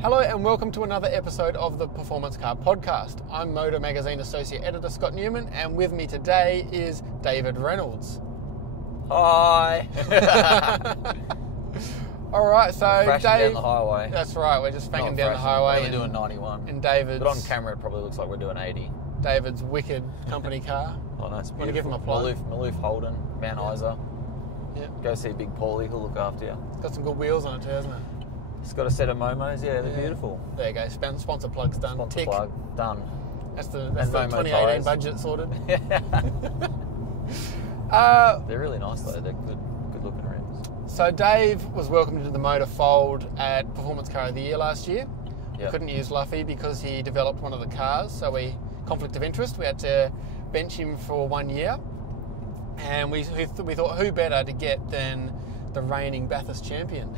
Hello and welcome to another episode of the Performance Car Podcast. I'm Motor Magazine Associate Editor Scott Newman, and with me today is David Reynolds. Hi. All right, so Crashing Dave, down the highway. That's right, we're just banging down the We're highway. only doing 91. And David's, But on camera, it probably looks like we're doing 80. David's wicked company car. Oh, no, it's beautiful. Want to give him a plug? Maloof Holden, Mount Isa. Yeah, Go see Big Paulie, he'll look after you. it's got some good wheels on it too, hasn't it? It's got a set of Momos, yeah, they're beautiful. There you go. Sponsor plug's done. Sponsor Tick. plug, done. That's the Momo 2018 tyres. budget sorted. They're really nice though, they're good looking rims. So Dave was welcomed into the motor fold at Performance Car of the Year last year. We Yep. couldn't use Luffy because he developed one of the cars, so conflict of interest. We had to bench him for 1 year, and we thought who better to get than the reigning Bathurst champion.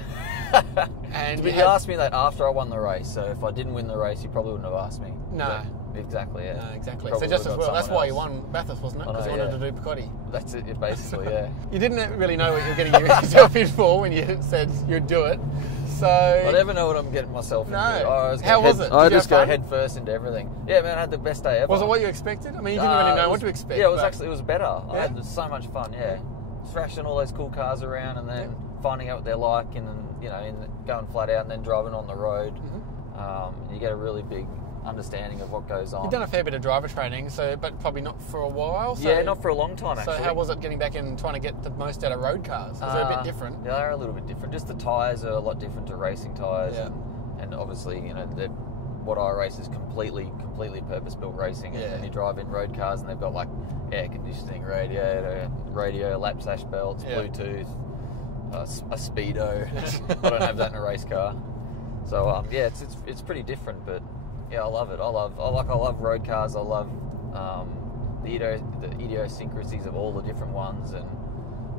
And You asked me that after I won the race, so if I didn't win the race, you probably wouldn't have asked me. No. But exactly, yeah. No, exactly. Probably So just as would've well, got that's why you someone won Bathurst, wasn't it? I know, Because you wanted to do Picotti. That's it, basically, yeah. You didn't really know what you were getting yourself in for when you said you'd do it. So I never know what I'm getting myself into. No. How was it? I Did you just have go fun? head first into everything. Yeah, man, I had the best day ever. Was it what you expected? I mean, you didn't really know what to expect. Yeah, but- it was better. I Yeah? had so much fun, yeah. Thrashing all those cool cars around and then finding out what they're like and then, going flat out and then driving on the road. You get a really big understanding of what goes on. You've done a fair bit of driver training, but probably not for a while. So, Yeah, not for a long time, actually. So how was it getting back in and trying to get the most out of road cars? Is it a bit different? Yeah, they're a little bit different. Just the tyres are a lot different to racing tyres. Yeah. And obviously, what I race is completely purpose-built racing. Yeah. And you drive in road cars and they've got like air conditioning, radio, lap sash belts, Yeah. Bluetooth, a speedo. I don't have that in a race car. So it's pretty different, but yeah, I love it. I love road cars. I love the idiosyncrasies of all the different ones, and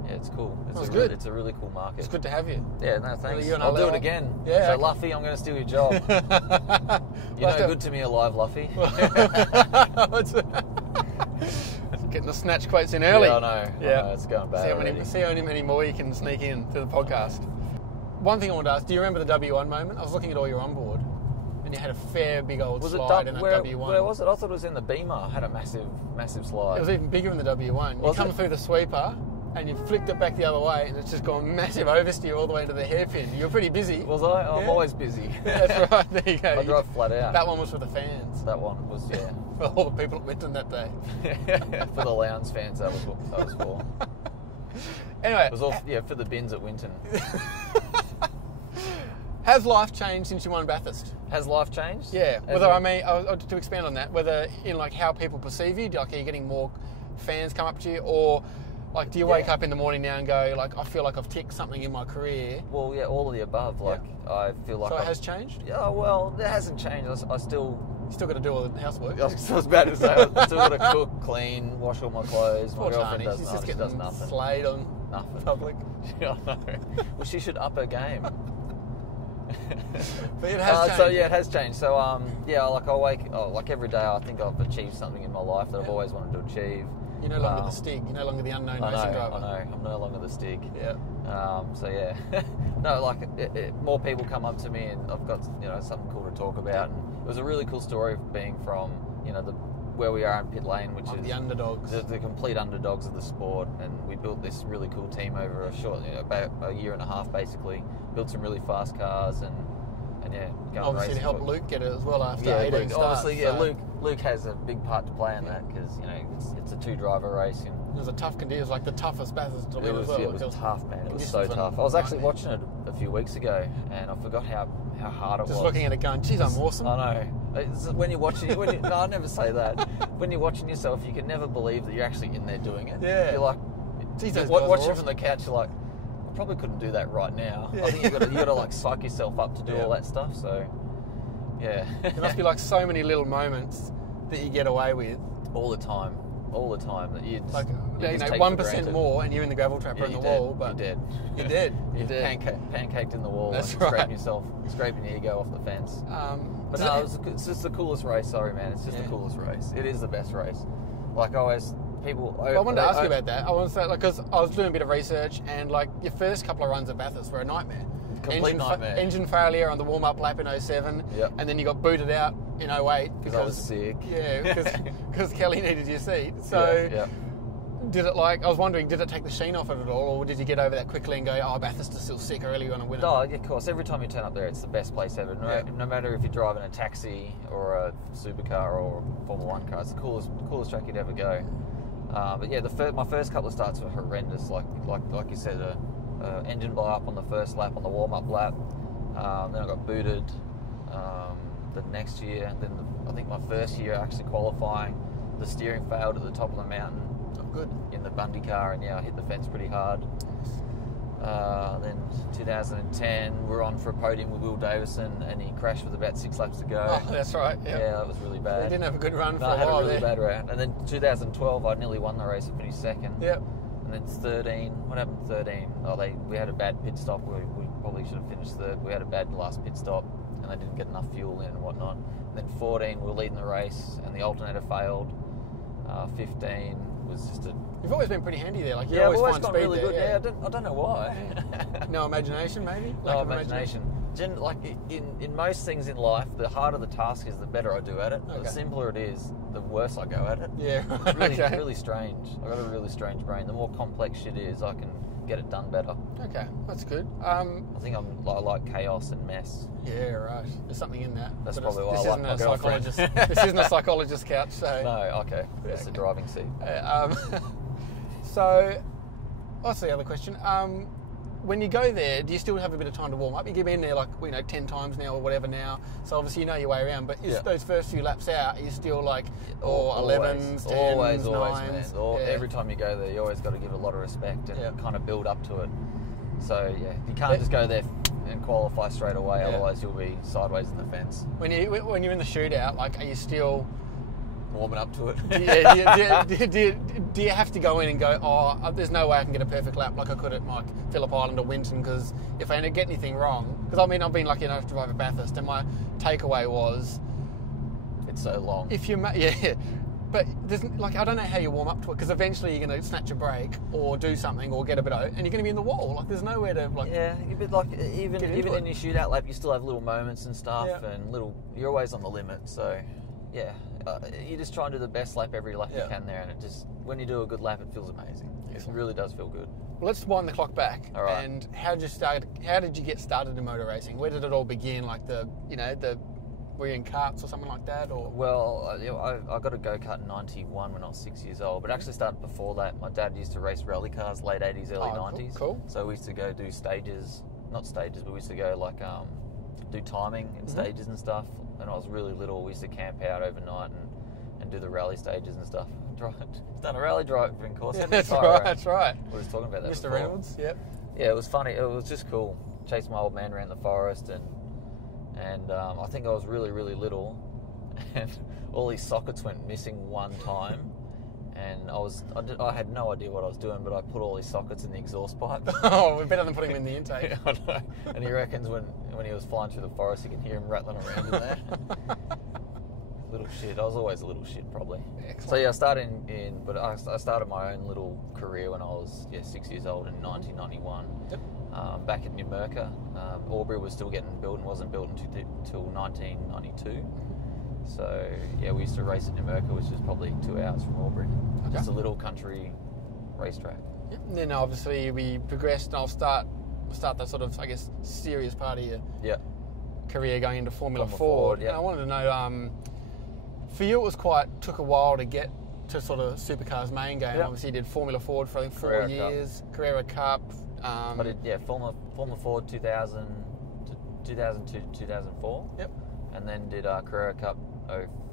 yeah, it's cool. That's good. It's a really cool market. It's good to have you. Yeah, no, thanks. You and I'll do Leo- it again. Yeah, So, okay. Luffy, I'm going to steal your job. You're no good to me alive, Luffy. Getting the snatch quotes in early. Yeah, I know. It's going bad. See how many more you can sneak in to the podcast. One thing I wanted to ask, do you remember the W1 moment? I was looking at all your onboard, and you had a fair big old Was it slide in a W1. Where was it? I thought it was in the Beamer. I had a massive slide. It was even bigger in the W1. You Was come it? through the sweeper, and you flicked it back the other way, and it's just gone massive oversteer all the way into the hairpin. You're pretty busy. Was I? I'm Yeah. always busy. That's right. There you go. I drive flat out. That one was for the fans. That one was, yeah. For all the people at Winton that day. For the Lowndes fans, that was what that was for. Anyway, It was all, for the bins at Winton. has life changed since you won Bathurst? Has life changed? Yeah. As in- To expand on that, whether in like how people perceive you, like are you getting more fans come up to you, or like do you wake up in the morning now and go like I feel like I've ticked something in my career? Well, yeah, all of the above. Like, I feel like So it I've- has changed. Yeah, well, it hasn't changed. I still... You still got to do all the housework. I was about to say, I still got to cook, clean, wash all my clothes. My Poor girlfriend Tony, does she's nothing. just She getting does nothing. slayed on Nothing. public. Yeah, I know. Well, she should up her game. But it has changed. So yeah, it has changed. So like every day, I think I've achieved something in my life that I've always wanted to achieve. You're no longer the Stig. You're no longer the unknown racing driver. I know. I'm no longer the Stig. Yeah. So yeah, no, like more people come up to me, and I've got something cool to talk about. And it was a really cool story of being from where we are in pit lane, which is The underdogs. the complete underdogs of the sport, and we built this really cool team over a short, about a year and a half, basically. Built some really fast cars, and yeah, going Obviously racing. to help Luke get it as well after 18 Luke, starts. obviously, so Luke has a big part to play in that because it's a two-driver race. And It was a tough condition. It was like the toughest Bathurst to win as well. it was tough, man. It was so conditions tough. were I was actually nightmare. watching it a few weeks ago, and I forgot how hard it was. Just looking at it going, geez, I'm awesome. I know. When you're watching it, no, I never say that. When you're watching yourself, you can never believe that you're actually in there doing it. Yeah. You're like, Geez, you those watch guys are it awesome. from the couch, you're like, I probably couldn't do that right now. Yeah. I think you got to like psych yourself up to do Yeah. all that stuff. So, yeah. There must be like so many little moments that you get away with. all the time that you just, Like, you just take for 1% granted. more and you're in the gravel trap or in the you're wall. dead. But You're dead. You're dead. You're pancaked in the wall. That's and right. scraping your ego off the fence. But does no, it- it's just the coolest race. Sorry, man. It's just the coolest race. It is the best race. Like, I always... People... I wanted to ask you about that. I want to say, like, because I was doing a bit of research, and like your first couple of runs at Bathurst were a nightmare. Complete nightmare. Engine failure on the warm-up lap in 07, Yep. and then you got booted out in 08 because I was sick. Yeah, because Kelly needed your seat. So yeah. did it I was wondering, did it take the sheen off it at all, or did you get over that quickly and go, oh, Bathurst is still sick, I really want to win it? No, of course. Every time you turn up there, it's the best place ever. No matter if you're driving a taxi or a supercar or a Formula 1 car, it's the coolest track you'd ever go. But yeah, my first couple of starts were horrendous. Like you said, engine blow up on the first lap, on the warm-up lap. Then I got booted the next year. Then I think my first year actually qualifying, the steering failed at the top of the mountain. Oh, good. In the Bundy car, and I hit the fence pretty hard. Then 2010, we're on for a podium with Will Davison, and he crashed with about 6 laps to go. Oh, that's right. Yep. Yeah, that was really bad. He didn't have a good run for I a had while a really there. bad round. And then 2012, I nearly won the race. I finished second. Yep. And then 13, what happened 13? We had a bad pit stop. We probably should have finished third. We had a bad last pit stop, and they didn't get enough fuel in and whatnot. And then 14, we were leading the race, and the alternator failed. 15 was just a... You've always been pretty handy there. Yeah, I've always find got speed really there, good. Yeah, I don't know why. No imagination, maybe? No imagination. Like in most things in life, the harder the task is, the better I do at it. Okay. The simpler it is, the worse I go at it. Yeah, It's really, okay. really strange. I've got a really strange brain. The more complex shit is, I can get it done better. Okay, that's good. I think I like chaos and mess. Yeah, right. There's something in that. That's But probably why this I isn't like a my girlfriend. psychologist. This isn't a psychologist couch, so... No, okay. That's the okay. driving seat. So, what's the other question? When you go there, do you still have a bit of time to warm up? You get in there 10 times now or whatever now, so obviously you know your way around, but those first few laps out, are you still 11s, 10s, always, 9s? man. Every time you go there, you always got to give a lot of respect and kind of build up to it. So, yeah, you can't just go there and qualify straight away, otherwise you'll be sideways in the fence. When you're in the shootout, are you still... Warming up to it. Do you have to go in and go, oh, there's no way I can get a perfect lap like I could at Phillip Island or Winton, because if I get anything wrong... Because I've been lucky enough to drive at Bathurst, and my takeaway was... It's so long. If you... Yeah, but there's, I don't know how you warm up to it, because eventually you're going to snatch a break or do something or get a bit out, and you're going to be in the wall. There's nowhere to... Yeah, even in your shootout lap, you still have little moments and stuff, and you're always on the limit, so... Yeah, you just try and do the best lap every lap you can there, and it just, when you do a good lap, it feels amazing. It really does feel good. Well, let's wind the clock back. All right. And how did you get started in motor racing? Where did it all begin? Were you in karts or something like that? Or Well, I got a go-kart in 91 when I was 6 years old, but actually started before that. My dad used to race rally cars, late 80s, early 90s. Cool. So we used to go do not stages, but we used to go do timing in stages and stuff. When I was really little, we used to camp out overnight and do the rally stages and stuff. Done a rally driving course. Yeah, that's right. We were talking about that Mr. before. Reynolds, yep. Yeah, it was funny. It was just cool. Chased my old man around the forest, and I think I was really, really little, and all these sockets went missing one time, and I had no idea what I was doing, but I put all these sockets in the exhaust pipe. Oh, better than putting them in the intake. I know. And he reckons when he was flying through the forest, you can hear him rattling around in there. Little shit. I was always a little shit, probably. Excellent. So yeah, I started my own little career when I was 6 years old in 1991. Yep. Back at Newman. Albury was still getting built and wasn't built until 1992. So yeah, we used to race at Newman, which is probably 2 hours from Albury. Okay. Just a little country racetrack. Yep. And then obviously we progressed, and I'll start that sort of, serious part of your career going into Formula Ford. Yeah. And I wanted to know, for you it took a while to get to sort of Supercar's main game. Yep. Obviously you did Formula Ford for 4 Carrera years, Carrera Cup. I did Formula Ford 2000 to 2004. Yep. And then did Carrera Cup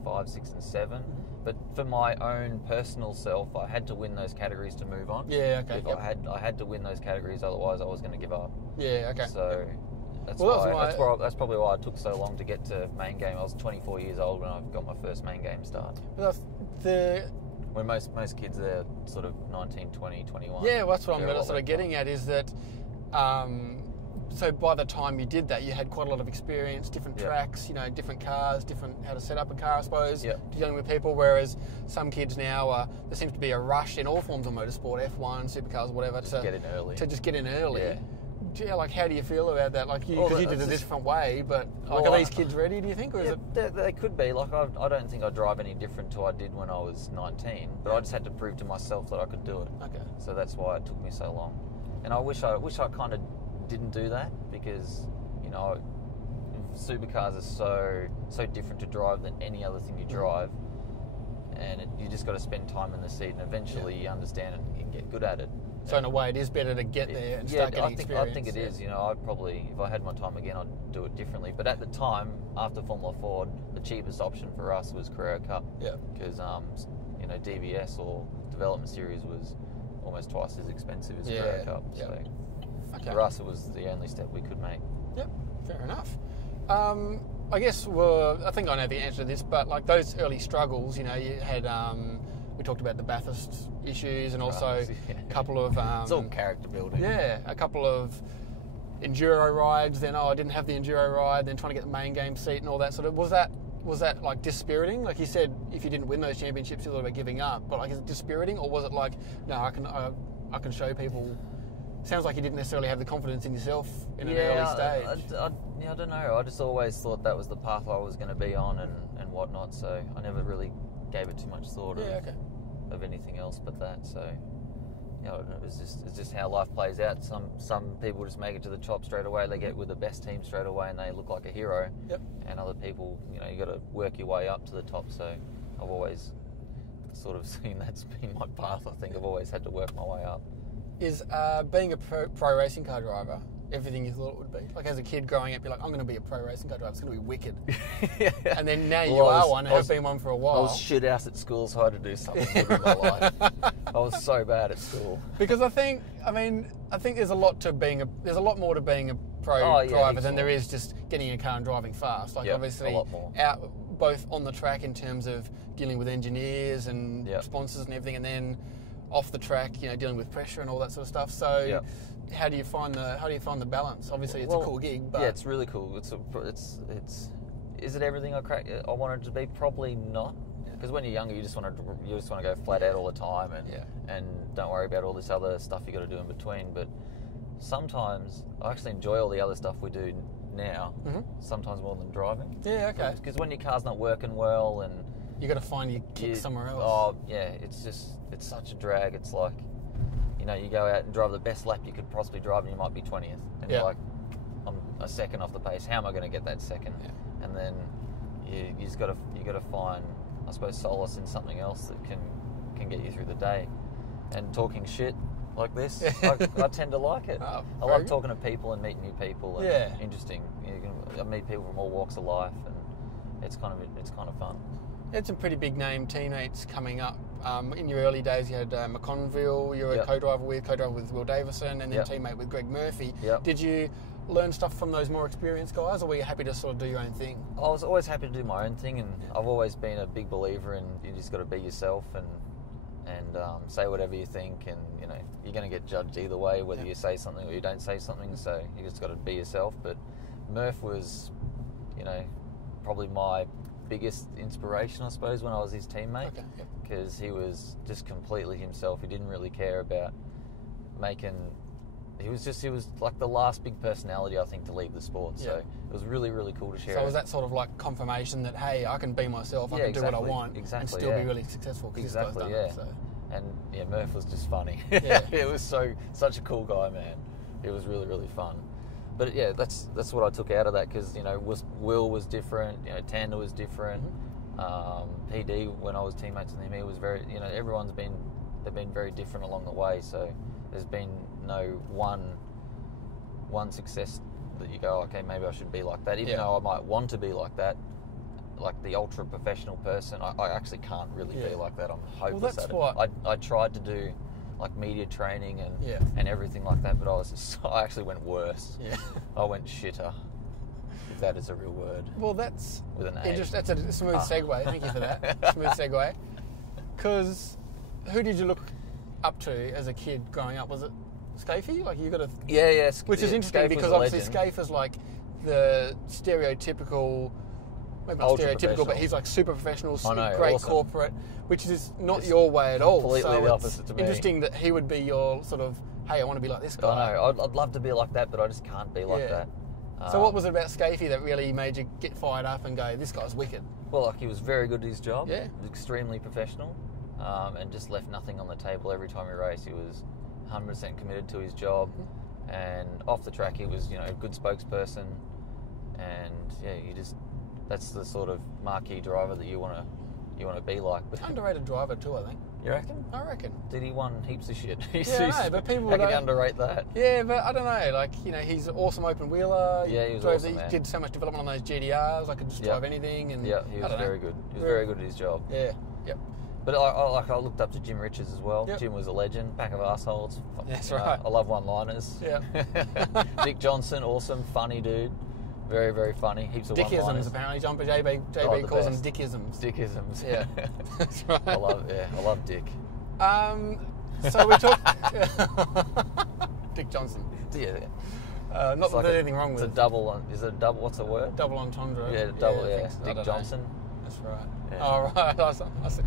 05, 6 and 7. But for my own personal self, I had to win those categories to move on. Yeah, okay. I had to win those categories, otherwise I was going to give up. Yeah, okay. So that's probably why it took so long to get to main game. I was 24 years old when I got my first main game start. When most kids are sort of 19, 20, 21. Yeah, well, that's what I'm sort of getting at, is that so by the time you did that, you had quite a lot of experience, different tracks, different cars, how to set up a car, I suppose, dealing with people, whereas some kids now, there seems to be a rush in all forms of motorsport, F1, Supercars, whatever, to get in early. To just get in early. Yeah. Yeah, like how do you feel about that? Like, because you did it a different way, but like, are these kids ready? Do you think, or is it? They could be. Like, I don't think I drive any different to what I did when I was 19, but I just had to prove to myself that I could do it. Okay. So that's why it took me so long. And I wish I kind of didn't do that, because you know, supercars are so different to drive than any other thing you drive, and you just got to spend time in the seat, and eventually you understand it and you can get good at it. So in a way, it is better to get there and start getting experience. I think it is. You know, I'd probably, if I had my time again, I'd do it differently. But at the time, after Formula Ford, the cheapest option for us was Carrera Cup. Yeah. Because you know, DVS or Development Series was almost twice as expensive as Carrera Cup. So for us, it was the only step we could make. Yep. Fair enough. I guess, I think I know the answer to this, but like those early struggles, you know, you had. We talked about the Bathurst issues and also a couple of... it's all character building. Yeah, a couple of enduro rides, then, I didn't have the enduro ride, then trying to get the main game seat and all that sort of... Was that like dispiriting? Like you said, if you didn't win those championships, you thought about giving up, but like, is it dispiriting, or was it like, no, I can show people... Sounds like you didn't necessarily have the confidence in yourself in an early stage. I don't know. I just always thought that was the path I was going to be on and whatnot, so I never really gave it too much thought of anything else but that. So, you know, it's just how life plays out. Some people just make it to the top straight away. They get with the best team straight away and they look like a hero. Yep. And other people, you know, you got to work your way up to the top. So I've always sort of seen that's been my path. I think I've always had to work my way up. Is being a pro racing car driver everything you thought it would be? Like as a kid growing up, you're like, I'm going to be a pro racing car driver. It's going to be wicked. And then now you are one and have been one for a while. I was shit out at school, so I had to do something good in my life. I was so bad at school. Because I think there's a lot more to being a pro driver than there is just getting in a car and driving fast. Like obviously, a lot more. Out both on the track in terms of dealing with engineers and sponsors and everything, and then off the track, you know, dealing with pressure and all that sort of stuff. So, how do you find the balance? Obviously, it's a cool gig, but it's really cool. Is it everything I wanted it to be? Probably not. Because when you're younger, you just want to go flat out all the time and don't worry about all this other stuff you got to do in between. But sometimes I actually enjoy all the other stuff we do now. Mm-hmm. Sometimes more than driving. Yeah, okay. Because when your car's not working well and you got to find your kick somewhere else. Oh yeah, it's such a drag. It's like, you know, you go out and drive the best lap you could possibly drive, and you might be 20th, and you're like, I'm a second off the pace. How am I going to get that second? Yeah. And then you got to find, I suppose, solace in something else that can get you through the day. And talking shit like this, I tend to like it. I love talking to people and meeting new people. And interesting. I meet people from all walks of life, and it's kind of fun. You had some pretty big name teammates coming up. In your early days, you had McConville, you were a co-driver with Will Davison, and then teammate with Greg Murphy. Yep. Did you learn stuff from those more experienced guys, or were you happy to sort of do your own thing? I was always happy to do my own thing, and I've always been a big believer in you just got to be yourself and say whatever you think, and you know you're going to get judged either way, whether you say something or you don't say something. So you just got to be yourself. But Murph was, you know, probably my biggest inspiration, I suppose, when I was his teammate, because he was just completely himself. He didn't really care about making. He was like the last big personality, I think, to leave the sport. So it was really, really cool to share. So was that sort of like confirmation that, hey, I can be myself, I can do what I want, and still be really successful? Exactly, yeah. So. And Murph was just funny. It was such a cool guy, man. It was really, really fun. But yeah, that's what I took out of that, because you know, Will was different, you know, Tander was different, PD when I was teammates with him, he was very, you know, they've been very different along the way. So there's been no one success that you go, okay, maybe I should be like that, even though I might want to be like that. Like the ultra professional person, I actually can't really be like that. I'm hopeless at it. I tried to do like media training and everything like that, but I actually went worse. I went shitter, if that is a real word. Well, that's with an A. That's a smooth segue. Thank you for that. Smooth segue. Because who did you look up to as a kid growing up? Was it Skaife? Like you got a which is interesting Skaife because obviously Skaife is like the stereotypical. Maybe not stereotypical, but he's like super professional, great corporate, which is not your way at all. Completely the opposite to me. Interesting that he would be your sort of hey, I want to be like this guy. I know. I'd love to be like that, but I just can't be like that. So what was it about Skaife that really made you get fired up and go, this guy's wicked? Well, like, he was very good at his job. Yeah. He was extremely professional, and just left nothing on the table every time he raced. He was 100% committed to his job, and off the track he was, a good spokesperson, and that's the sort of marquee driver that you want to be like. Underrated driver too, I think. You reckon? I reckon. Did he won heaps of shit? But people how can you underrate that? Yeah, but I don't know. Like, he's an awesome open wheeler. Yeah, he was awesome, He man. did so much development on those GDRs. I could just drive anything. And yeah, he was very good. He was very good at his job. Yeah. Yep. But I looked up to Jim Richards as well. Yep. Jim was a legend, pack of arseholes. That's right. I love one-liners. Yeah. Dick Johnson, awesome, funny dude. Very, very funny. Heaps of one-liners. Dickisms, apparently. JB calls them Dickisms. Dickisms. Yeah. That's right. I love Dick. So we talked... Dick Johnson. Yeah. Not that there's anything wrong with it. It's a double... Is it a double... What's the word? Double entendre. Yeah, double, I think so. Dick Johnson. That's right. Yeah. Oh, right.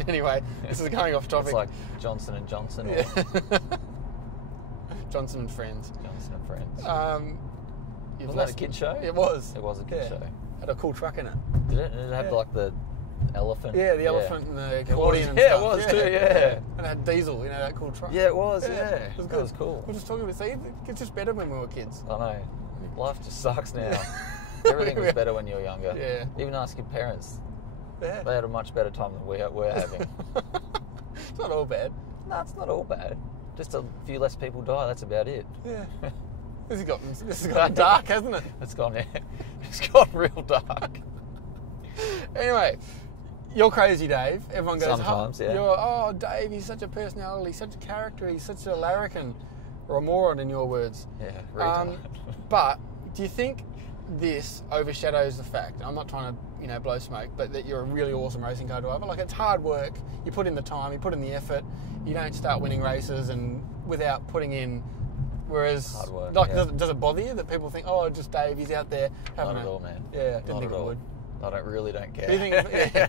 Anyway, this is going off topic. It's like Johnson and Johnson. Or Johnson and Friends. Johnson and Friends. Was that a kid show? It was. It was a kid show. Had a cool truck in it. Did it? Did it have like the elephant? Yeah, the elephant and the It accordion was, and yeah, stuff. it was too, yeah. And it had diesel, that cool truck. Yeah, it was, yeah. It was good. That was cool. We're just talking about, see, it's just better when we were kids. I know. Life just sucks now. Everything was better when you were younger. Yeah. Even ask your parents. Yeah. They had a much better time than we're having. It's not all bad. No, it's not all bad. Just a few less people die, that's about it. Yeah. This has got dark, hasn't it? It's gone real dark. Anyway, you're crazy, Dave. Everyone goes, sometimes, yeah. Oh, Dave, he's such a personality, such a character, he's such a larrikin, or a moron in your words. Yeah, retard. But do you think this overshadows the fact, I'm not trying to, blow smoke, but that you're a really awesome racing car driver? Like, it's hard work. You put in the time, you put in the effort. You don't start winning races and without putting in. Whereas, hard work, like, yeah. does it bother you that people think, oh, just Dave, he's out there having Not at all, man. Yeah, didn't Not think at it all. would. I really don't care. Do you think,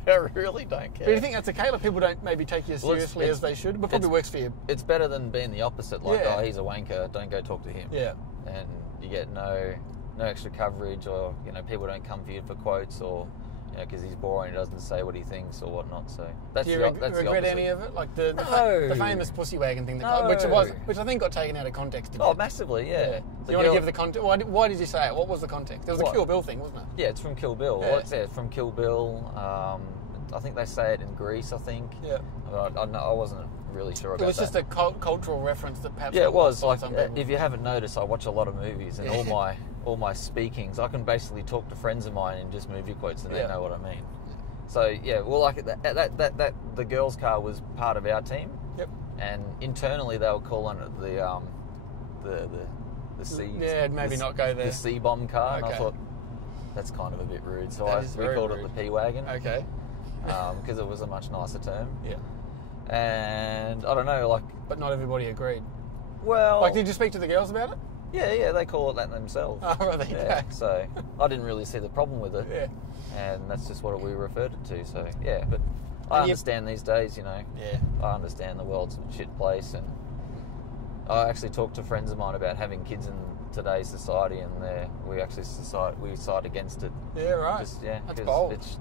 I really don't care. But do you think that's okay? Like, people don't maybe take you as Well, seriously as they should? But probably works for you. It's better than being the opposite. Like, Yeah. oh, he's a wanker, don't go talk to him. Yeah. And you get no extra coverage, or people don't come for you for quotes, or because he's boring, he doesn't say what he thinks or whatnot. So that's Do you that's the regret opposite. any of it? Like the No. famous Pussy Wagon thing, No. which I think got taken out of context. Oh, massively, yeah. Do you want to give the context? Why did you say it? What was the context? It was a What? Kill Bill thing, wasn't it? Yeah, it's from Kill Bill. Yeah. Well, it's from Kill Bill. I think they say it in Greece, I think. Yeah. I wasn't really sure about It was that. just a cultural reference that perhaps. Yeah, it was. Like, some people. if you haven't noticed, I watch a lot of movies, and all my speakings, I can basically talk to friends of mine in just movie quotes, and they know what I mean. So yeah, well, like that the girls' car was part of our team. Yep. And internally, they were calling it the C. Yeah, maybe not go there. The C bomb car, and Okay. I thought that's kind of a bit rude. So That is we very called rude. it the P wagon. Okay. Because it was a much nicer term. Yeah. And I don't know, like, But not everybody agreed. well, Like, did you speak to the girls about it? yeah, they call it that themselves. Oh, right, there you Yeah, go. so I didn't really see the problem with it. Yeah. And that's just what we referred it to. So yeah, but I And you- understand these days, Yeah. I understand the world's a shit place, and I actually talked to friends of mine about having kids in today's society, and we side against it. Yeah, right. Just, That's 'cause bold. It's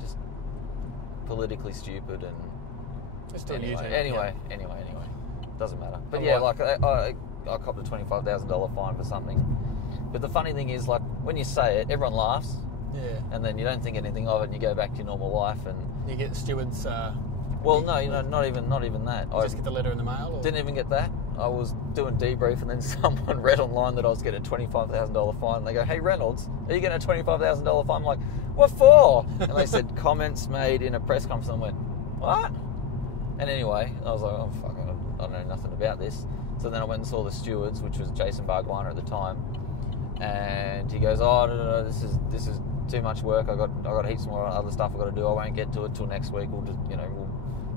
just politically stupid, and Just do anyway, YouTube. anyway, doesn't matter. But Oh, yeah, what? like I copped a $25,000 fine for something. But the funny thing is, like, when you say it, everyone laughs, Yeah. and then you don't think anything of it, and you go back to your normal life. And You get stewards. well, no, not even that. I Just get the letter in the mail. Or? didn't even get that. I was doing debrief, and then someone read online that I was getting a $25,000 fine. And they go, "Hey Reynolds, are you getting a $25,000 fine?" I'm like, "What for?" And they said, "Comments made in a press conference." And I went, "What?" And anyway, I was like, "Oh fuck, I don't know nothing about this." So then I went and saw the stewards, which was Jason Bargwiner at the time, and he goes, "Oh, no, this is too much work. I got heaps more other stuff I got to do. I won't get to it till next week. We'll just we'll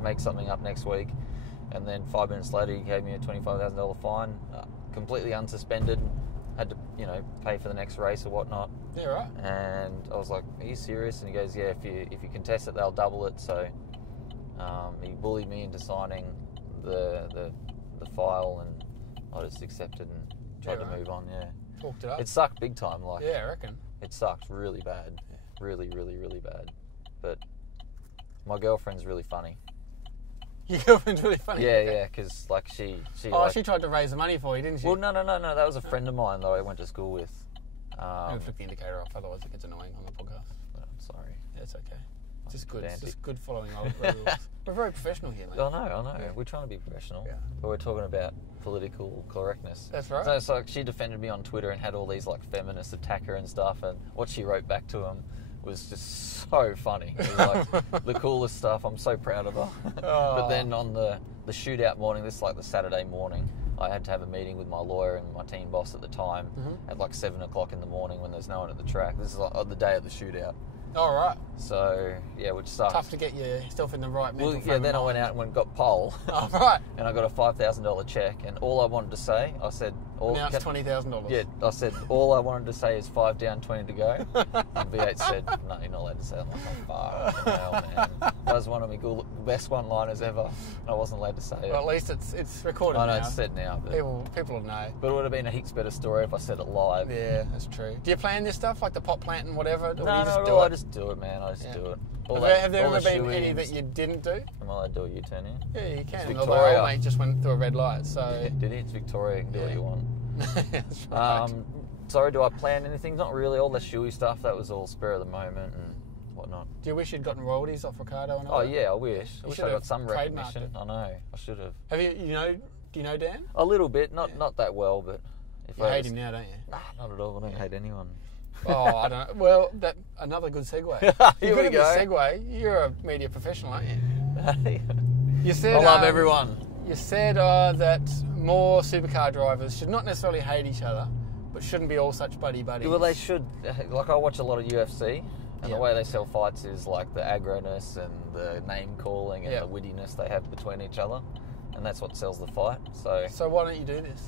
make something up next week." And then 5 minutes later, he gave me a $25,000 fine, completely unsuspended. Had to pay for the next race or whatnot. Yeah, right. And I was like, "Are you serious?" And he goes, "Yeah, if you contest it, they'll double it." So he bullied me into signing the file, and I just accepted and tried to move on. Yeah, talked it up. It sucked big time. Like, yeah, I reckon. It sucked really bad. Yeah. Really, really, really bad. But my girlfriend's really funny. Your girlfriend's really funny? Yeah, because like she she tried to raise the money for you, didn't she? Well, no. That was a friend of mine that I went to school with. I'm flip the indicator off, otherwise it gets annoying on the podcast. I'm sorry. Yeah, it's okay. It's just good. It's just good following old rules. We're very professional here, mate. I know. Yeah. We're trying to be professional, yeah. But we're talking about political correctness. That's right. So it's like she defended me on Twitter and had all these like feminists attack her and stuff, and what she wrote back to him was just so funny. It was like the coolest stuff. I'm so proud of her. But then on the shootout morning, this is like the Saturday morning, I had to have a meeting with my lawyer and my team boss at the time at like 7 o'clock in the morning when there's no one at the track. This is like on the day of the shootout. All right. So, yeah, which sucks. Tough to get yourself in the right mental frame. Yeah, then I went out and got pole. Oh, right. And I got a $5,000 check, and all I wanted to say, I said... Now it's $20,000. Yeah, I said, all I wanted to say is 5 down, 20 to go. And V8 said, no, you're not allowed to say that. I'm like, oh, fuck, hell, man. That was one of my best one-liners ever. I wasn't allowed to say it. Well, at least it's recorded now. I know, it's said now. But people will know. But it would have been a heaps better story if I said it live. Yeah, that's true. Do you plan this stuff, like the pot plant and whatever? No, I just do it, man. I just do it. Have there ever been any that you didn't do? Am I allowed to do a U-turn here? Yeah, you can. It's Although Victoria. old mate just went through a red light, so... Did he? It's Victoria. You can do what you want. That's right. Sorry, do I plan anything? Not really. All the Shoeys stuff, that was all spur of the moment and whatnot. Do you wish you'd gotten royalties off Ricardo and all Oh, that? yeah, I wish. I wish I got some trademarked recognition. it. I know. I should have. Have you, do you know Dan? A little bit. Not that well, but... If You hate him now, don't you? Nah, not at all. I don't hate anyone. Oh, I don't know. Well, another good segue. Here we go. Segue. You're a media professional, aren't you? You said... I love everyone. You said that more supercar drivers should not necessarily hate each other, but shouldn't be all such buddy-buddies. Well, they should. Like, I watch a lot of UFC, and the way they sell fights is like the aggroness and the name-calling and the wittiness they have between each other, and that's what sells the fight. So why don't you do this?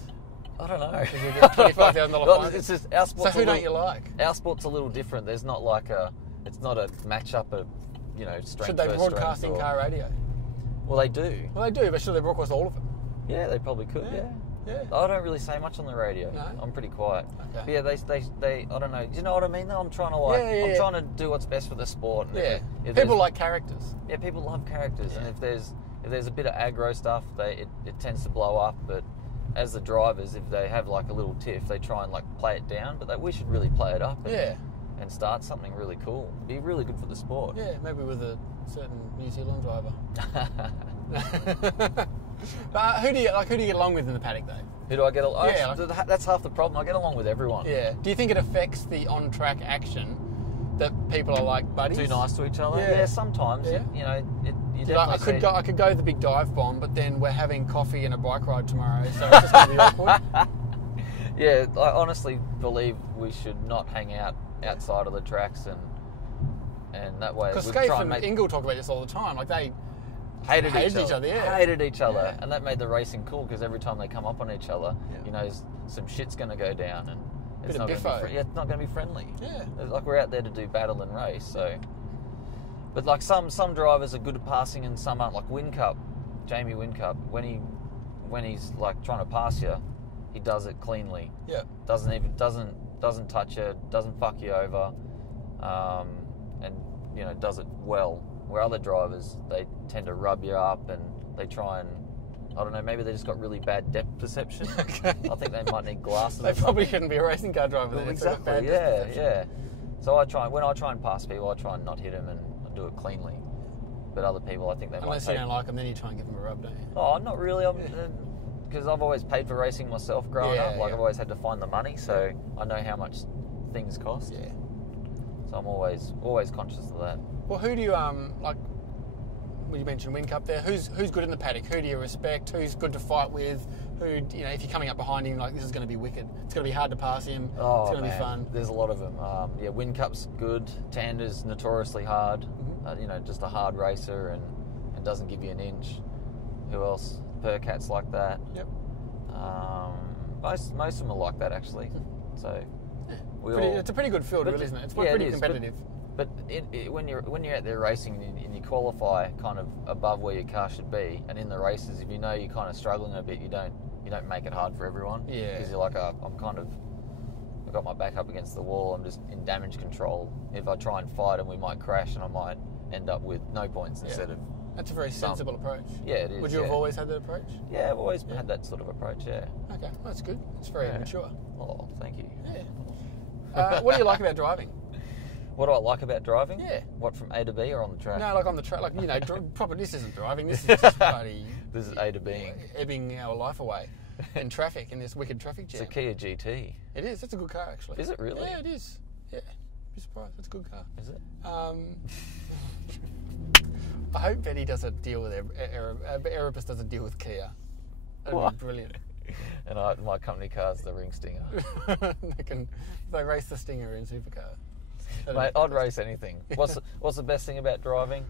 I don't know. Because you get $25,000 fines. It's just our sport's so who don't you like? Our sport's a little different. There's not like it's not a match-up of, strength. Should they broadcast in car radio? Well, they do. Well, they do, but should they broadcast all of it? Yeah, they probably could, yeah. I don't really say much on the radio. No? I'm pretty quiet. Okay. But yeah, they I don't know. Do you know what I mean though? I'm trying to I'm trying to do what's best for the sport. And if people like characters. Yeah, people love characters, and if there's a bit of aggro stuff, it tends to blow up. But as the drivers, if they have like a little tiff, they try and like play it down. But we should really play it up. And start something really cool. Be really good for the sport. Yeah, maybe with a certain New Zealand driver. Who do you get along with in the paddock, though? Who do I get along? That's half the problem. I get along with everyone. Yeah. Do you think it affects the on-track action that people are like buddies? Too nice to each other? Yeah, sometimes. Yeah. You definitely I could go the big dive bomb, but then we're having coffee and a bike ride tomorrow, so it's just going to be awkward. Yeah, I honestly believe we should not hang out outside of the tracks and that way. Because Skaife and Ingle talk about this all the time. Like they hated each other. Hated each other, and that made the racing cool because every time they come up on each other, some shit's going to go down, and it's not going to be friendly. Yeah, like we're out there to do battle and race. So, but like some drivers are good at passing, and some aren't. Like Jamie Whincup, when he's like trying to pass you, he does it cleanly. Yeah, doesn't touch you, doesn't fuck you over, and does it well. Where other drivers, they tend to rub you up and they try and, I don't know, maybe they just got really bad depth perception. Okay. I think they might need glasses. They probably shouldn't be a racing car driver. Well, exactly. Yeah. So when I try and pass people, I try and not hit them and do it cleanly. But other people, I think they Unless you don't like them, then you try and give them a rub, don't you? Oh, not really. Because I've always paid for racing myself growing up. I've always had to find the money, so I know how much things cost. Yeah. So I'm always conscious of that. Well, who do you like? Well, you mentioned Whincup there. Who's good in the paddock? Who do you respect? Who's good to fight with? Who if you're coming up behind him, like this is going to be wicked. It's going to be hard to pass him. Oh, it's going to be fun. There's a lot of them. Whincup's good. Tander's notoriously hard. Mm-hmm. Just a hard racer and doesn't give you an inch. Who else? Percat's like that. Yep. Most of them are like that actually. So it's a pretty good field, really, isn't it? It's pretty competitive. But when you're out there racing and you qualify kind of above where your car should be, and in the races, if you know you're kind of struggling a bit, you don't you don't make it hard for everyone. Yeah. Because you're like, I've got my back up against the wall. I'm just in damage control. If I try and fight him, we might crash, and I might end up with no points instead of. That's a very sensible approach. Yeah, it is. Would you have always had that approach? Yeah, I've always had that sort of approach. Yeah. Okay, that's good. It's very mature. Oh, thank you. Yeah. What do you like about driving? What do I like about driving? Yeah. What, from A to B or on the track? No, like on the track, like, you know, proper. This isn't driving. This is just bloody. This is A to B. Ebbing our life away in traffic, in this wicked traffic jam. It's a Kia GT. It is. That's a good car, actually. Is it really? Yeah, it is. Yeah. Be surprised. It's a good car. Is it? I hope Betty doesn't deal with Erebus doesn't deal with Kia. That'd be brilliant. And my company car's the Ring Stinger. they race the Stinger in Supercar. Mate, I'd race anything. What's the best thing about driving?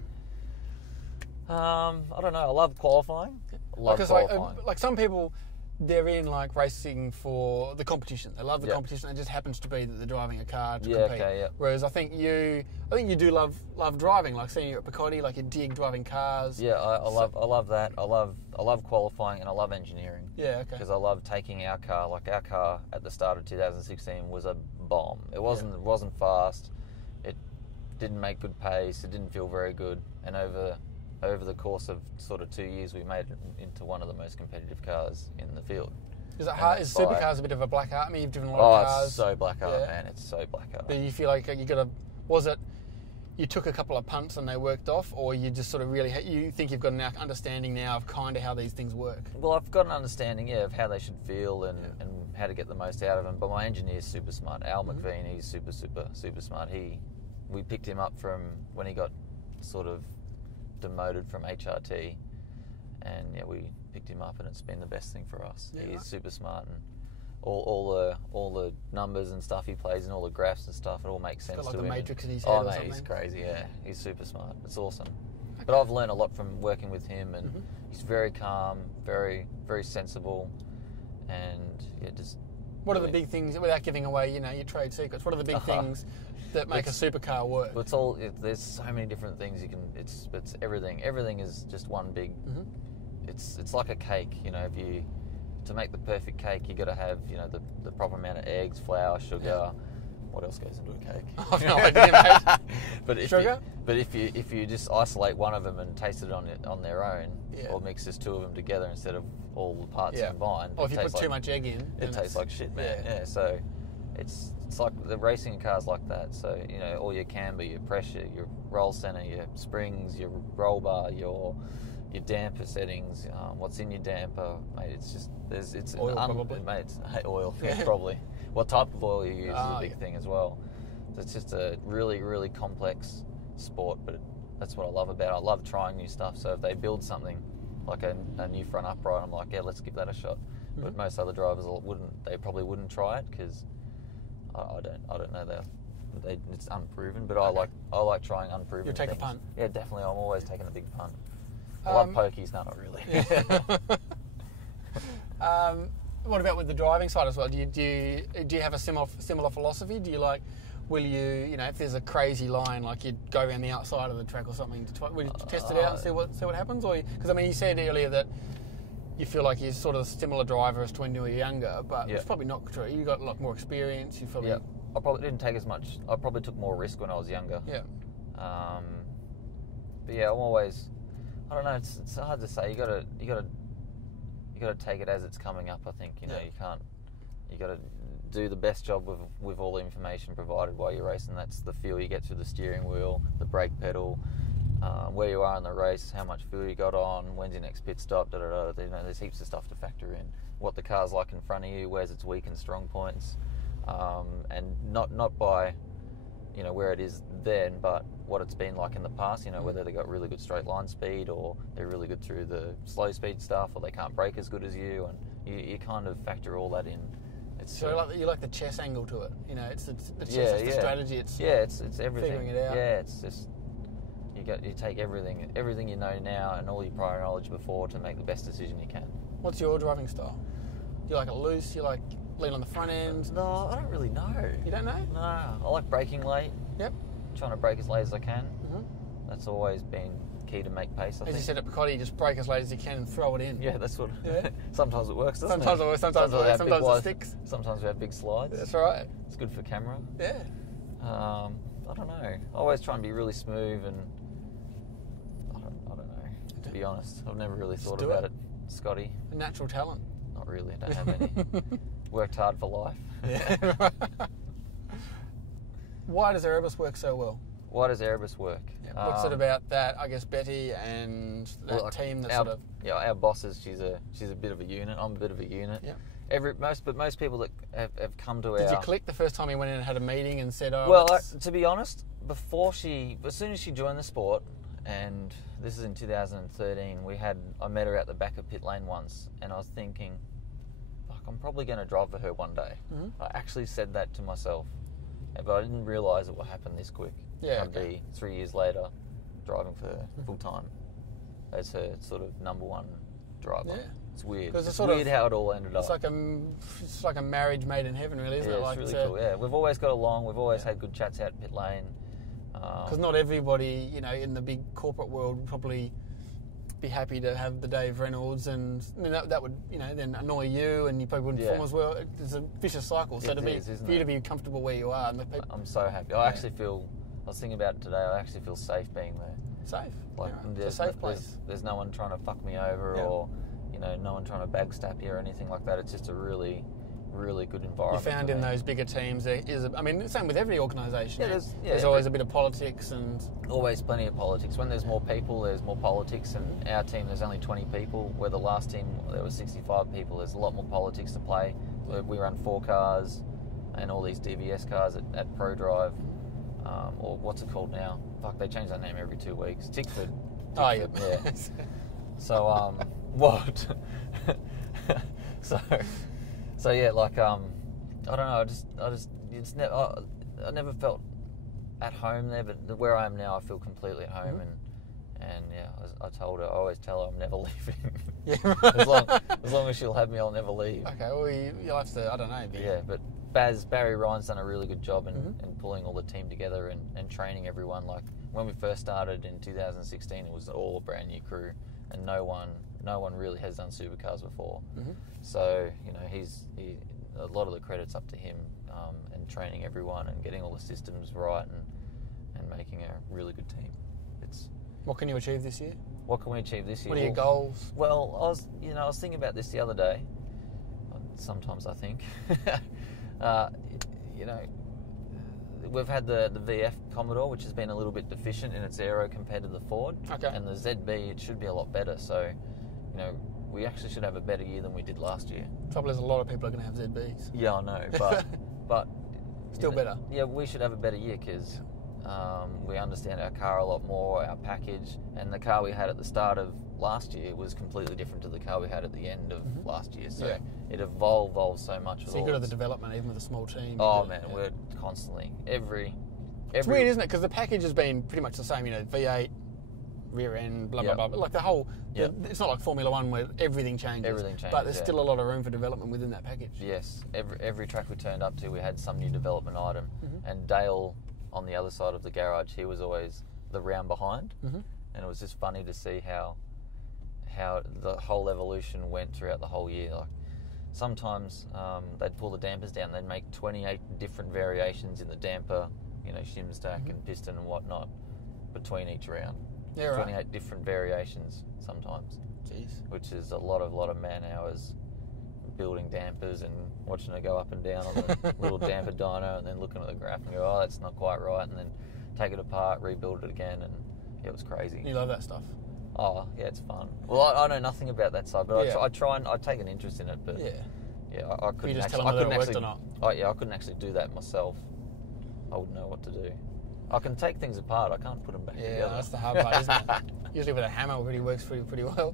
I don't know. I love qualifying. Like some people, they're in like racing for the competition. They love the competition. It just happens to be that they're driving a car to compete. Okay, yeah. Whereas I think you do love driving. Like seeing you at Picotti, like you dig driving cars. Yeah, I love that. I love qualifying, and I love engineering. Yeah, okay. Because I love taking our car. Like our car at the start of 2016 was a bomb. It wasn't fast. It didn't make good pace. It didn't feel very good. And over the course of sort of 2 years, we made it into one of the most competitive cars in the field. Is it hard? Is Supercars a bit of a black art? I mean, you've driven a lot of cars. Oh, it's so black art, man. It's so black art. But you feel like you took a couple of punts and they worked off, or you just sort of really, you think you've got an understanding now of kind of how these things work? Well, I've got an understanding, of how they should feel and how to get the most out of them. But my engineer's super smart. Al McVean, he's super smart. We picked him up from when he got sort of demoted from HRT, and we picked him up, and it's been the best thing for us. He's super smart, and all the numbers and stuff he plays, and all the graphs and stuff, it all makes sense to him. The matrix in his head or something. He's crazy. Yeah, he's super smart. It's awesome. Okay. But I've learned a lot from working with him, and he's very calm, very very sensible, and just. What are the big things, without giving away, your trade secrets? What are the big things that make a supercar work? There's so many different things you can. It's everything. Everything is just one big. It's like a cake. To make the perfect cake, you got to have the proper amount of eggs, flour, sugar. Yeah. What else goes into a cake? I've no idea, mate. Sugar. If you just isolate one of them and taste it on their own, or mix just two of them together instead of all the parts combined. Or if you put too much egg in, it tastes like shit, man. Yeah. So it's like the racing cars like that. So all your camber, your pressure, your roll center, your springs, your roll bar, your damper settings, what's in your damper, mate. It's just it's oil, probably. Mate, oil, probably. What type of oil you use is a big thing as well. So it's just a really really complex sport, but that's what I love about it. I love trying new stuff. So if they build something like a new front upright, I'm like, let's give that a shot. But most other drivers they probably wouldn't try it because I don't know it's unproven. But I like trying unproven. You take things. a punt. Yeah, definitely. I'm always taking a big punt. I love pokies. No, not really. What about with the driving side as well? Do you have a similar philosophy? Do you will you if there's a crazy line, like you'd go around the outside of the track or something will you test it out and see what happens? Or because you said earlier that you feel like you're sort of a similar driver as to when you were younger, but it's probably not true. You got a lot more experience. You probably I probably didn't take as much. I probably took more risk when I was younger. Yeah. But I'm always. I don't know. It's hard to say. You gotta take it as it's coming up. I think you can't. You gotta do the best job with all the information provided while you're racing. That's the feel you get through the steering wheel, the brake pedal, where you are in the race, how much fuel you got on, when's your next pit stop. There's heaps of stuff to factor in. What the car's like in front of you, where's its weak and strong points, and not by where it is then, but what it's been like in the past, whether they got really good straight line speed or they're really good through the slow speed stuff or they can't brake as good as you, and you kind of factor all that in. So you like the chess angle to it, it's the chess, it's the strategy, it's everything. Figuring it out. Yeah, it's just you take everything you know now and all your prior knowledge before to make the best decision you can. What's your driving style? Do you like it loose? You like lean on the front end? No, I don't really know. You don't know? No, I like braking late. Yep. Trying to brake as late as I can. That's always been key to make pace, I As think. you said at Picotti, just brake as late as you can and throw it in. Yeah, that's what... Yeah. Sometimes it works, doesn't Sometimes it? it works, sometimes it sticks. Sometimes we have big slides. That's right. It's good for camera. Yeah. I don't know. I always try and be really smooth, and I don't know, to be honest. I've never really thought about it, Scotty. A natural talent. Not really, I don't have any. Worked hard for life. Yeah. Why does Erebus work so well? Why does Erebus work? Yeah. What's it about that, I guess, Betty and that team that sort of... Yeah, our bosses, she's a bit of a unit. I'm a bit of a unit. Yeah. Most people that have come to Did you click the first time you went in and had a meeting and said, oh... Well, to be honest, as soon as she joined the sport, and this is in 2013, I met her at the back of pit lane once, and I was thinking, fuck, I'm probably going to drive for her one day. Mm-hmm. I actually said that to myself, but I didn't realise it would happen this quick. Yeah, I'd be 3 years later driving for her full time as her sort of number one driver. Yeah. It's weird. It's weird how it all ended up. It's like a marriage made in heaven, really, isn't it? It's really cool. Yeah, we've always got along. We've always had good chats out pit lane. Because not everybody, in the big corporate world would probably be happy to have the Dave Reynolds, and that would then annoy you, and you probably wouldn't perform as well. It's a vicious cycle. So for you to be comfortable where you are, and the people, I'm so happy. I actually feel. I was thinking about it today. I actually feel safe being there. Safe. Like it's a safe place. There's no one trying to fuck me over, or no one trying to backstab you or anything like that. It's just a really, really good environment. You found in those bigger teams there is. Same with every organisation. Yeah, there's always a bit of politics and always plenty of politics. When there's more people, there's more politics. And our team, there's only 20 people. Where the last team there was 65 people. There's a lot more politics to play. We run 4 cars and all these DVS cars at ProDrive. Or what's it called now? Fuck, they change that name every 2 weeks. Tickford. Oh, yeah. So, what? so yeah, like, I don't know, I never felt at home there, but where I am now, I feel completely at home, and yeah, I always tell her I'm never leaving. Yeah. as long as she'll have me, I'll never leave. Okay, well, you'll have to, I don't know. Yeah, but Barry Ryan's done a really good job in pulling all the team together and training everyone. Like when we first started in 2016, it was all a brand new crew, and no one really has done supercars before. Mm-hmm. So a lot of the credit's up to him, and training everyone and getting all the systems right and making a really good team. What can you achieve this year? What can we achieve this year? What are your goals? Well, I was thinking about this the other day. Sometimes I think. We've had the VF Commodore, which has been a little bit deficient in its aero compared to the Ford. Okay. And the ZB, it should be a lot better. So, we actually should have a better year than we did last year. Trouble is, a lot of people are going to have ZBs. Yeah, I know, but still better. Yeah, we should have a better year because we understand our car a lot more, our package, and the car we had at the start of last year was completely different to the car we had at the end of last year. So it evolved so much. So you're good at the development, even with a small team. Oh man, we're constantly It's weird, isn't it? Because the package has been pretty much the same. V8, rear end, blah blah blah. But like the whole, it's not like Formula One where everything changes. Everything changes. But there's still a lot of room for development within that package. Yes, every track we turned up to, we had some new development item, and Dale on the other side of the garage, he was always the round behind, and it was just funny to see how the whole evolution went throughout the whole year. Like sometimes they'd pull the dampers down, they'd make 28 different variations in the damper, shim stack and piston and whatnot between each round. Yeah, right. 28 different variations sometimes. Jeez. Which is a lot of man hours building dampers and watching it go up and down on the little damper dyno, and then looking at the graph and go, oh, that's not quite right, and then take it apart, rebuild it again, and it was crazy. You love that stuff? Oh, yeah, it's fun. Well, I know nothing about that side, but I try and I take an interest in it, but I couldn't. You just tell them whether it worked or not. I couldn't actually do that myself. I wouldn't know what to do. I can take things apart. I can't put them back together. Yeah, that's the hard part, isn't it? Usually with a hammer, it really works pretty well.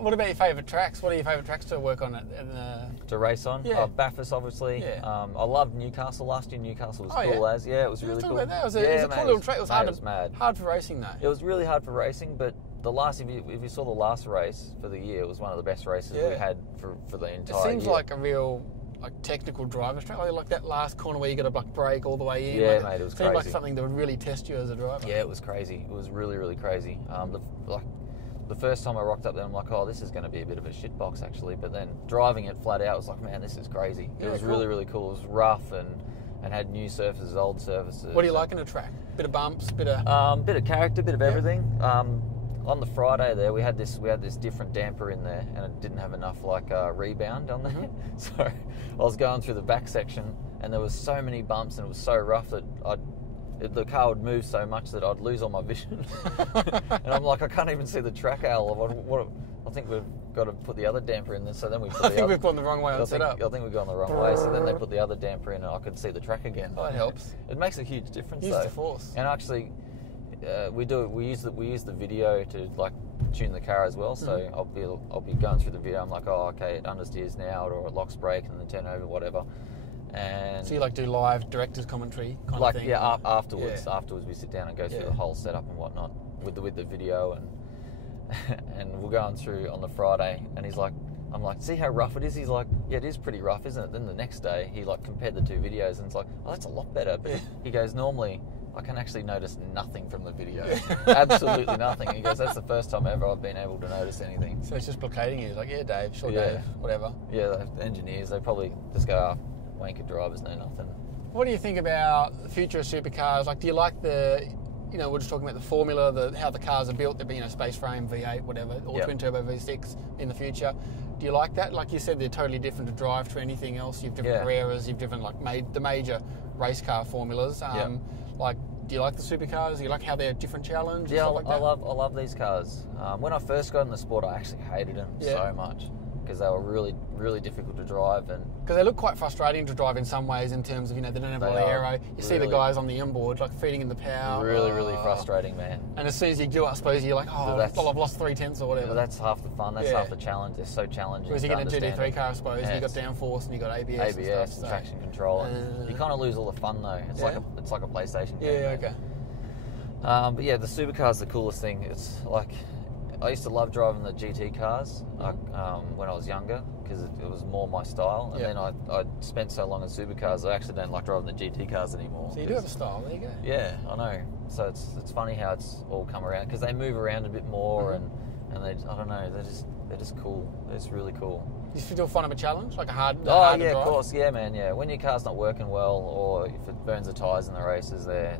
What about your favourite tracks? What are your favourite tracks to work on? To race on? Yeah. Bathurst, obviously. Yeah. I loved Newcastle. Last year, Newcastle was cool as. Yeah, it was really cool. About that. It was a cool little track. It was mad. Hard for racing, though. It was really hard for racing, but if you saw the last race for the year, it was one of the best races we had for the entire year. It seems like a real like technical driver's track, like that last corner where you got to like brake all the way in. Yeah, like, mate, it was seemed crazy. like something that would really test you as a driver. Yeah, it was crazy. It was really, really crazy. The first time I rocked up there, I'm like, oh, this is going to be a bit of a shitbox actually. But then driving it flat out was like, man, this is crazy. It was really, really cool. It was rough and had new surfaces, old surfaces. What do you like in a track? Bit of bumps, bit of character, bit of everything. On the Friday there, we had this different damper in there, and it didn't have enough rebound on there. So I was going through the back section, and there was so many bumps, and it was so rough that the car would move so much that I'd lose all my vision. And I'm like, I can't even see the track owl. I think we've got to put the other damper in there. So then we put we've gone the wrong way on setup. I think we've gone the wrong way. So then they put the other damper in, and I could see the track again. Oh, that helps. It makes a huge difference. Use the force. And actually, we use the video to like tune the car as well. So I'll be going through the video. I'm like, oh, okay, it understeers now, or it locks brake and then turn over, whatever. And so you like do live director's commentary kind of thing? Yeah, afterwards. Yeah. Afterwards we sit down and go through the whole setup and whatnot with the video, and we're going through on the Friday, and I'm like, see how rough it is? He's like, yeah, it is pretty rough, isn't it? Then the next day he like compared the two videos, and it's like, oh, that's a lot better. But he goes, normally I can actually notice nothing from the video. Absolutely nothing. He goes, that's the first time ever I've been able to notice anything. So it's just placating you. He's like, yeah, Dave, sure, Yeah. Dave, whatever. Yeah, the engineers, they probably just go, oh, wanker drivers know nothing. What do you think about the future of supercars? Like, do you like the, we're just talking about the formula, how the cars are built, they'll be, space frame, V8, whatever, or twin turbo V6 in the future. Do you like that? Like you said, they're totally different to drive to anything else. You've different Carreras, you've different, the major race car formulas. Like, do you like the supercars? Do you like how they're a different challenge? Yeah, like that? I love these cars. When I first got in the sport, I actually hated them so much because they were really, really difficult to drive, and because they look quite frustrating to drive in some ways in terms of they don't have a lot of aero. You see the guys on the inboard like feeding in the power. Really, really frustrating, man. And as soon as you do, I suppose you're like, oh, I've lost 3/10 or whatever. But that's half the fun. That's half the challenge. They're so challenging. Whereas you get a GT3 car, I suppose, and you got downforce and you got ABS and stuff, traction control. You kind of lose all the fun though. It's like a PlayStation game. Yeah, okay. But yeah, the supercar's the coolest thing. It's like, I used to love driving the GT cars when I was younger because it was more my style. And then I spent so long in supercars, I actually don't like driving the GT cars anymore. So you do have a style, there you go. Yeah, I know. So it's funny how it's all come around because they move around a bit more and they, I don't know, they're just cool. They're just really cool. You still find them a challenge, like a hard to drive? Of course, yeah, man, yeah. When your car's not working well, or if it burns the tyres in the races, they're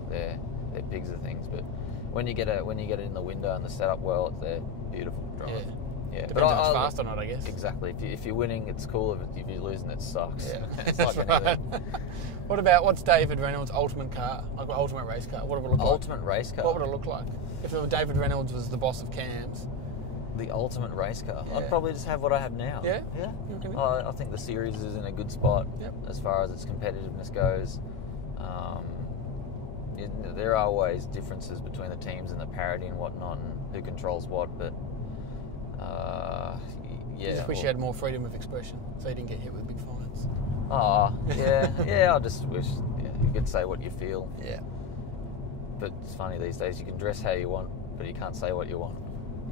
pigs of things. But when you get it in the window and the setup well, they're beautiful to drive. Yeah. Depends how it's fast or not, I guess. Exactly. If you're winning, it's cool. If you're losing, it sucks. Yeah, it's that's like right. What's David Reynolds' ultimate car? Like an ultimate race car? What would it look like? Ultimate race car? What would it look like? If David Reynolds was the boss of cams. The ultimate race car? Yeah. I'd probably just have what I have now. Yeah? Yeah. Okay. I think the series is in a good spot as far as its competitiveness goes. There are always differences between the teams and the parity and whatnot and who controls what, but You just wish you had more freedom of expression so you didn't get hit with big fines. I just wish you could say what you feel. Yeah. But it's funny these days, you can dress how you want, but you can't say what you want.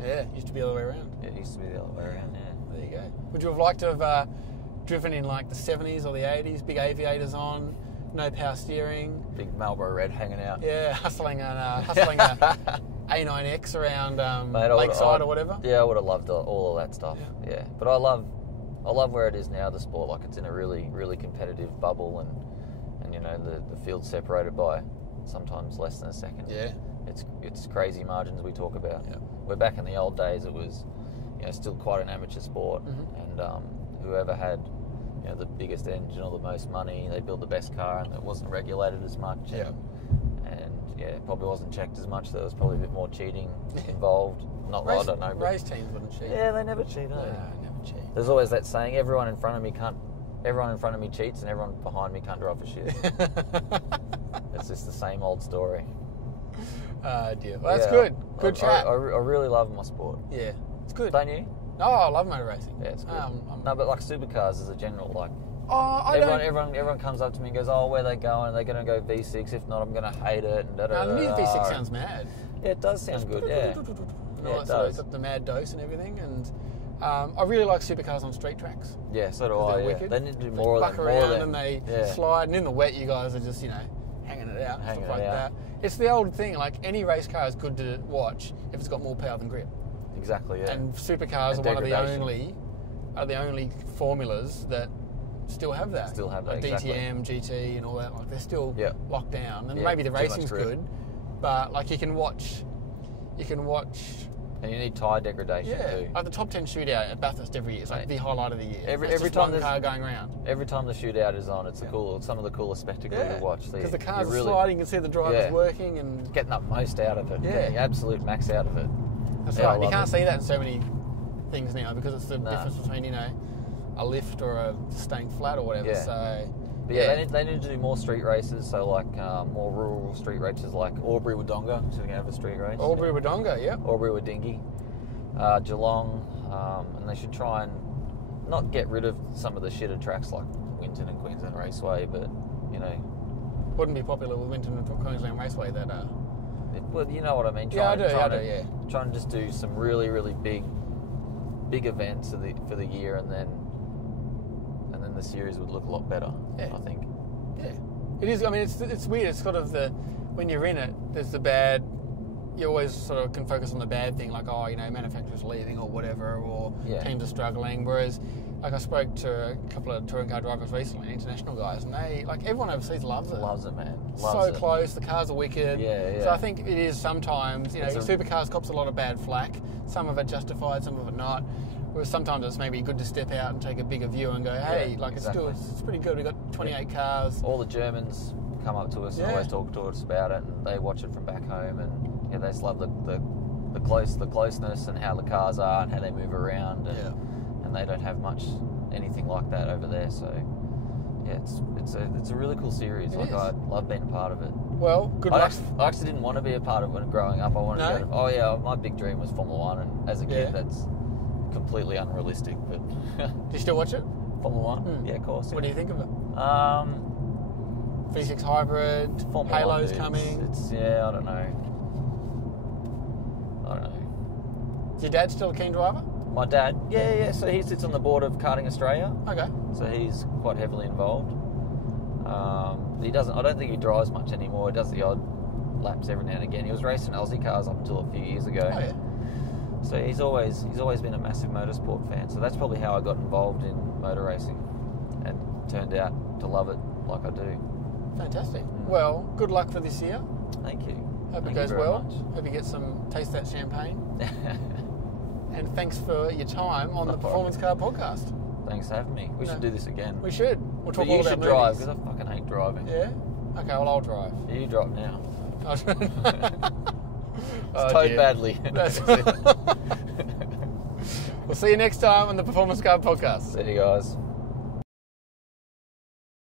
Yeah, it used to be the other way around. Yeah, it used to be the other way around, yeah. There you go. Would you have liked to have driven in like the 70s or the 80s, big aviators on, no power steering? Big Marlboro Red hanging out. Yeah, hustling a A9X around Mate, Lakeside or whatever. Yeah, I would have loved all of that stuff. Yeah. But I love where it is now, the sport. Like, it's in a really, really competitive bubble, and the field's separated by sometimes less than a second. Yeah. It's crazy margins we talk about. Yeah. Where back in the old days it was, still quite an amateur sport, and whoever had the biggest engine or the most money, they built the best car, and it wasn't regulated as much. Yeah. And it probably wasn't checked as much. There was probably a bit more cheating involved. I don't know. But race teams wouldn't cheat. Yeah, they never cheat. No, never cheat. There's always that saying: everyone in front of me cheats, and everyone behind me can't drive for shit. It's just the same old story. Dear. Well, that's good. Good chat. I really love my sport. Yeah, it's good. Don't you? Oh, I love motor racing. Yeah, it's good. No, but like supercars as a general, like everyone comes up to me and goes, "Oh, where are they going? Are they going to go V6? If not, I'm going to hate it." And the new V6 sounds mad. Yeah, it does sound good. Yeah, it does. It's got the mad dose and everything, and I really like supercars on street tracks. Yeah, so do They're I. Yeah. wicked. They need to do more of buck them. around and they yeah. slide, and in the wet, you guys are just, hanging it out, Hanging stuff it like out. that. It's the old thing, like any race car is good to watch if it's got more power than grip. Exactly. Yeah. And supercars And are one of degradation. the only formulas that still have that. Still have that, Like exactly. DTM, GT, and all that. Like they're still Yeah. locked down, and Yeah, maybe the too much racing's grip. good, but like you can watch. And you need tyre degradation Yeah, too. like the top 10 shootout at Bathurst every year. It's like Mate. the highlight of the year. Every That's just time one there's- car going around. Every time the shootout is on, it's Yeah. some of the coolest spectacle to watch. Because the cars You're are really sliding, you can see the drivers Yeah. working, and getting up most out of it. Yeah. Getting absolute max out of it. that's Yeah, I right. And you love can't it. see that in so many things now because it's the Nah. difference between a lift or a staying flat or whatever. Yeah. So But yeah, they need to do more street races. So like more rural street races, like Albury-Wodonga. So we can have a street race. Albury-Wodonga, yeah. Albury-Wodingy, Geelong, and they should try and not get rid of some of the shitter tracks like Winton and Queensland Raceway, but Wouldn't be popular with Winton and Queensland Raceway. That well, you know what I mean. Yeah, I do. Yeah. Try and just do some really, really big events for the year, and then the series would look a lot better. Yeah. I think. Yeah, it is. I mean, it's weird. It's sort of when you're in it, there's the bad. You always sort of can focus on the bad thing, like manufacturers leaving or whatever, or Yeah. teams are struggling. Whereas, like I spoke to a couple of touring car drivers recently, international guys, and they everyone overseas loves it. Loves it, man. So Loves it. close. The cars are wicked. Yeah. So I think it is sometimes. It's Supercars cops a lot of bad flack. Some of it justified, some of it not. Whereas sometimes it's maybe good to step out and take a bigger view and go, hey, Yeah, exactly. it's pretty good. We've got 28 cars. All the Germans come up to us and Yeah. always talk to us about it, and they watch it from back home, and they just love the closeness and how the cars are and how they move around, and they don't have much anything like that over there. So yeah, it's a really cool series. It is. I love being a part of it. Well, good luck. I actually didn't want to be a part of it when growing up. I wanted No? to go to, my big dream was Formula One, and as a kid Yeah. that's completely unrealistic, but Do you still watch it? Formula One, yeah, of course. What do Yeah. you think of it? V6 hybrid, Formula Halo's One, dude, coming. I don't know. Is your dad still a keen driver? My dad, yeah. So he sits on the board of Karting Australia, Okay. so he's quite heavily involved. He doesn't. I don't think he drives much anymore. He does the odd laps every now and again. He was racing Aussie cars up until a few years ago. Oh yeah. So he's always been a massive motorsport fan. So that's probably how I got involved in motor racing, and turned out to love it like I do. Fantastic. Well, good luck for this year. Thank you. Hope Thank it you goes very well. much. Hope you get some taste that champagne. And thanks for your time on the No Performance Car Podcast. Thanks for having me. We No. should do this again. We should. We'll talk But you all should about drive, movies. because I fucking hate driving. Yeah? Okay, well, I'll drive. You drive now. It's It's towed badly. That's We'll see you next time on the Performance Car Podcast. See you guys.